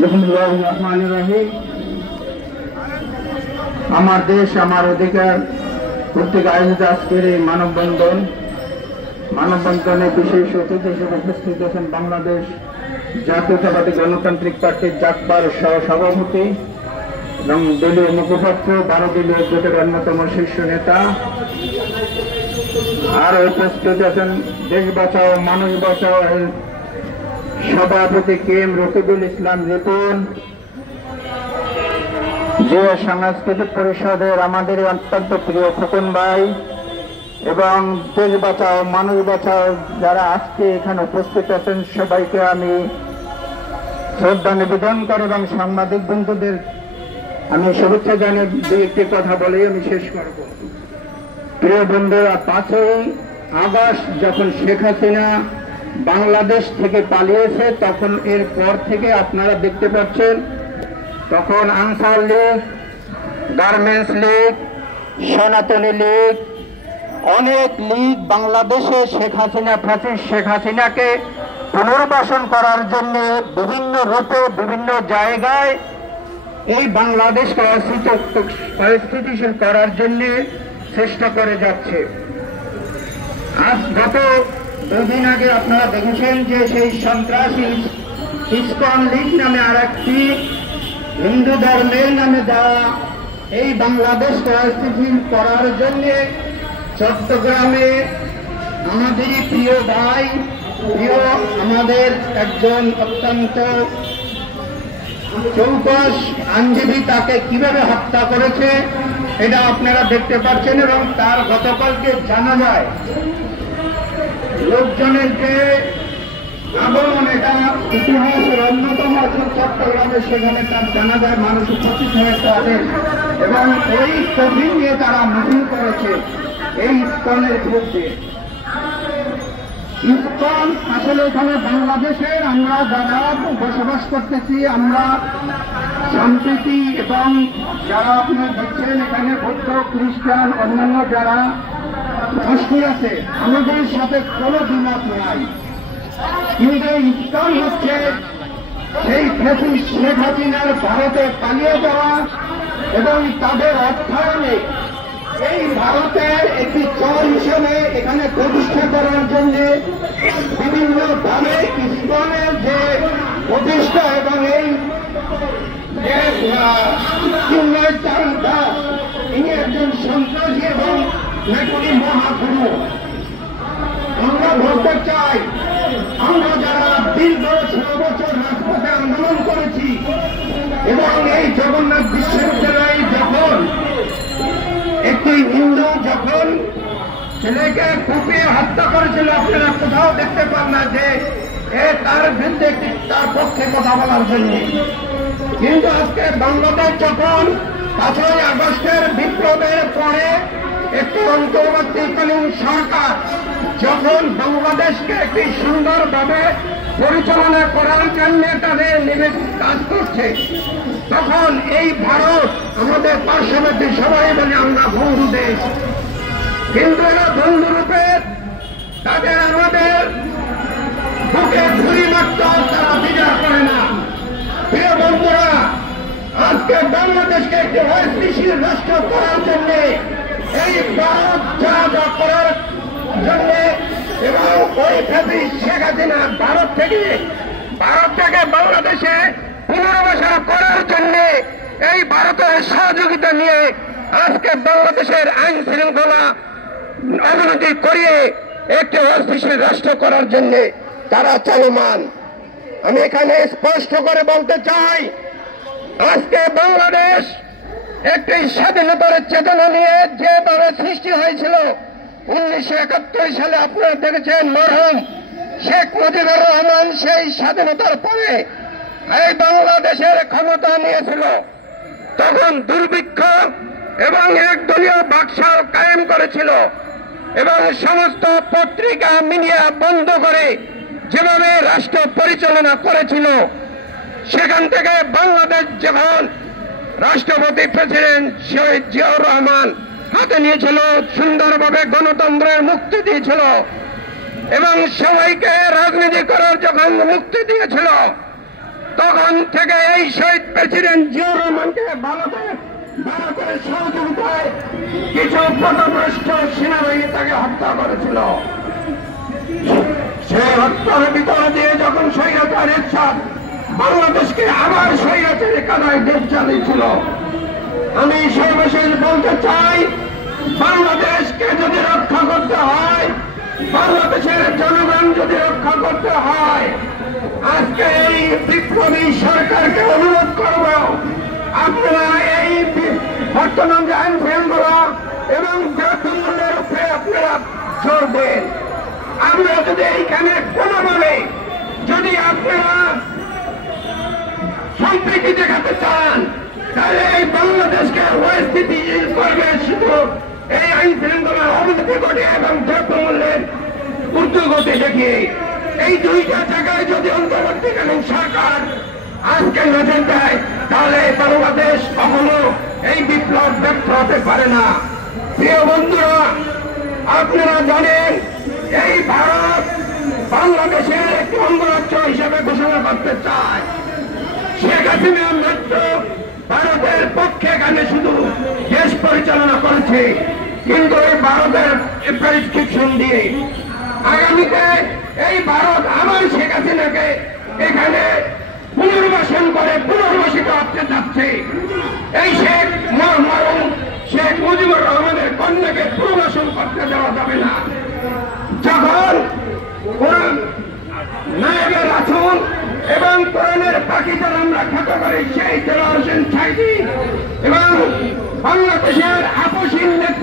বিসমিল্লাহির রহমানির রহিম। আমার দেশ আমার অধিকার কর্তৃক আয়োজিত আজকের এই মানববন্ধনে বিশেষ অতিথি হিসেবে উপস্থিত আছেন বাংলাদেশ জাতীয়তাবাদী গণতান্ত্রিক পার্টির জাকবার সহ-সভাপতি এবং দলীয় মুখপাত্র 12 দলীয় জোটের অন্যতম শীর্ষ নেতা। আর উপস্থিত আছেন দেশ বাঁচাও মানুষ বাঁচাও এর সভাপতি কেএম রকিবুল ইসলাম রিপন, যে সাংস্কৃতিক পরিষদের আমাদের অত্যন্ত প্রিয় খোকন ভাই এবং দেশ বাঁচাও মানুষ বাঁচাও যারা আজকে এখানে উপস্থিত আছেন সবাইকে আমি শ্রদ্ধা নিবেদন করি এবং সাংবাদিক বন্ধুদের আমি শুভেচ্ছা জানিয়ে দু একটি কথা বলেই আমি শেষ করব। প্রিয় বন্ধুরা, 5ই আগস্ট যখন শেখ হাসিনা বাংলাদেশ থেকে পালিয়েছে তখন এর পর থেকে আপনারা দেখতে পাচ্ছেন তখন আনসার লীগ, গার্মেন্টস লীগ, সনাতনী লীগ, অনেক লীগ বাংলাদেশে শেখ হাসিনাকে পুনর্বাসন করার জন্য বিভিন্ন রূপে বিভিন্ন জায়গায় এই বাংলাদেশকে অস্থিতিশীল করার জন্য চেষ্টা করে যাচ্ছে। আজ গত 2 দিন আগে আপনারা দেখেছেন যে সেই সন্ত্রাসী ইসকন লীগ নামে আর একটি হিন্দু ধর্মের নামে দেওয়া এই বাংলাদেশকে অস্থিতিশীল করার জন্য চট্টগ্রামে আমাদেরই প্রিয় ভাই, আমাদের একজন অত্যন্ত চৌকস আইনজীবী তাকে কিভাবে হত্যা করেছে এটা আপনারা দেখতে পাচ্ছেন। এবং তার গতকালকে জানা যায় লোকজনের যে আগমন, এটা ইতিহাসের অন্যতম চট্টগ্রামে, সেখানে তার জানা যায় মানুষ উপস্থিত হয়ে তাদের এবং এই কঠিন নিয়ে তারা মিছিল করেছে এই ইসকনের বিরুদ্ধে। ইসকন আসলে এখানে বাংলাদেশের আমরা যারা বসবাস করতেছি, আমরা সম্প্রীতি এবং যারা আপনারা দেখছেন এখানে বৌদ্ধ, খ্রিস্টান, অন্যান্য যারা গোষ্ঠী আছে, আমাদের সাথে কোনো দ্বিমত নাই। কিন্তু ইসকন হচ্ছে সেই শেখ হাসিনার ভারতে পালিয়ে যাওয়া এবং তাদের অর্থায়নে এই ভারতের একটি চর হিসেবে এখানে প্রতিষ্ঠা করার জন্য বিভিন্ন ভাবে ইসকনের যে প্রতিষ্ঠা এবং এই ইনি একজন সন্ত্রাসী এবং নাকি মহাগুরু। আমরা বলতে চাই, আমরা যারা দীর্ঘ 6 বছর রাজপথে আন্দোলন করেছি এবং এই জগন্নাথ বিশ্ববিদ্যালয়ে যখন একটি হিন্দু যখন ছেলেকে কুপিয়ে হত্যা করেছিল, আপনারা কোথাও দেখতে পান না যে তার বিরুদ্ধে তার পক্ষে কথা বলার জন্য। কিন্তু আজকে বাংলাদেশ যখন 5ই আগস্টের বিপ্লবের পরে একটি অন্তর্বর্তীকালীন সরকার যখন বাংলাদেশকে একটি সুন্দরভাবে পরিচালনা করার জন্য তাদের কাজ করছে, তখন এই ভারত আমাদের পার্শ্ববর্তী সবাই বলে আমরা বন্ধু দেশ, কিন্তু এরা বন্ধুরূপে তাদের আমাদের বুকে ধুলি মাত্র তারা বিচার করে না। প্রিয় বন্ধুরা, আজকে বাংলাদেশকে একটি অস্থিতিশীল রাষ্ট্র করার জন্য এই ভারত যা করার জন্য এবং ওই শেখ হাসিনা ভারত থেকে বাংলাদেশে পুনর্বাসন করার জন্য এই ভারতের সহযোগিতা নিয়ে আজকে বাংলাদেশের আইন শৃঙ্খলা অবনতি করিয়ে একটি অস্থিতিশীল রাষ্ট্র করার জন্য তারা চলমান। আমি এখানে স্পষ্ট করে বলতে চাই, আজকে বাংলাদেশ একটি স্বাধীনতার চেতনা নিয়ে যেভাবে সৃষ্টি হয়েছিল 1971 সালে আপনারা দেখেছেন মরহুম শেখ মুজিবুর রহমান সেই স্বাধীনতার পরে এই বাংলাদেশের ক্ষমতা নিয়েছিল, তখন দুর্ভিক্ষ এবং একদলীয় বাকশাল কায়েম করেছিল এবং সমস্ত পত্রিকা মিডিয়া বন্ধ করে যেভাবে রাষ্ট্র পরিচালনা করেছিল। সেখান থেকে বাংলাদেশ যখন রাষ্ট্রপতি প্রেসিডেন্ট শহীদ জিয়াউর রহমান হাতে নিয়েছিল, সুন্দরভাবে গণতন্ত্রের মুক্তি দিয়েছিল এবং সবাইকে রাজনীতি করার যখন মুক্তি দিয়েছিল, তখন থেকে এই শহীদ প্রেসিডেন্ট জিয়াউর রহমানকে ভারতের সহযোগিতায় কিছু পথভ্রষ্ট সেনাবাহিনী তাকে হত্যা করেছিল। সে হত্যার ভিতরে দিয়ে যখন স্বৈরাচার এরশাদ বাংলাদেশকে আবার স্বৈরাচারের কাদায় দেশ চালিয়েছিল, আমি সর্বশেষ বলতে চাই, বাংলাদেশকে যদি রক্ষা করতে হয়, বাংলাদেশের জনগণ যদি রক্ষা করতে হয়, আজকে এই বিপ্লবী সরকারকে অনুরোধ করব, আপনারা এই বর্তমান যে আইন ফ্রেমগুলো এবং দ্রব্যমূল্যের উপরে আপনারা জোর দেন। আমরা যদি এইখানে কোনোভাবে যদি আপনারা সম্প্রীতি দেখাতে চান, তাহলে এই বাংলাদেশকে অস্থিতিশীল করবে শুধু এই আইন শৃঙ্খলার অবনতি ঘটে এবং দ্রব্যমূল্যের ঊর্ধ্বগতি দেখিয়ে। এই দুইটা জায়গায় যদি অন্তর্বর্তীকালীন সরকার আজকে নজর দেয়, তাহলে বাংলাদেশ কখনো এই বিপ্লব ব্যর্থ হতে পারে না। প্রিয় বন্ধুরা, আপনারা জানেন এই ভারত বাংলাদেশের একটি অঙ্গরাজ্য হিসেবে ঘোষণা করতে চায়। শেখ হাসিনা মাত্র ভারতের পক্ষে এখানে শুধু দেশ পরিচালনা করেছে, কিন্তু এই ভারতের প্রেসক্রিপশন দিয়ে আগামীতে এই ভারত আবার শেখ হাসিনাকে এখানে পুনর্বাসন করে পুনর্বাসিত হতে যাচ্ছে। এই শেখ মুজিবুর রহমানের কন্যাকে পুনর্বাসন করতে দেওয়া যাবে না। যখন নায়কের রাসূল এবং কোরআনের পাখি যারা আমরা খ্যাত করি সেই দেলোয়ার হোসেন সাঈদী এবং বাংলাদেশের আপসহীন নেতৃত্ব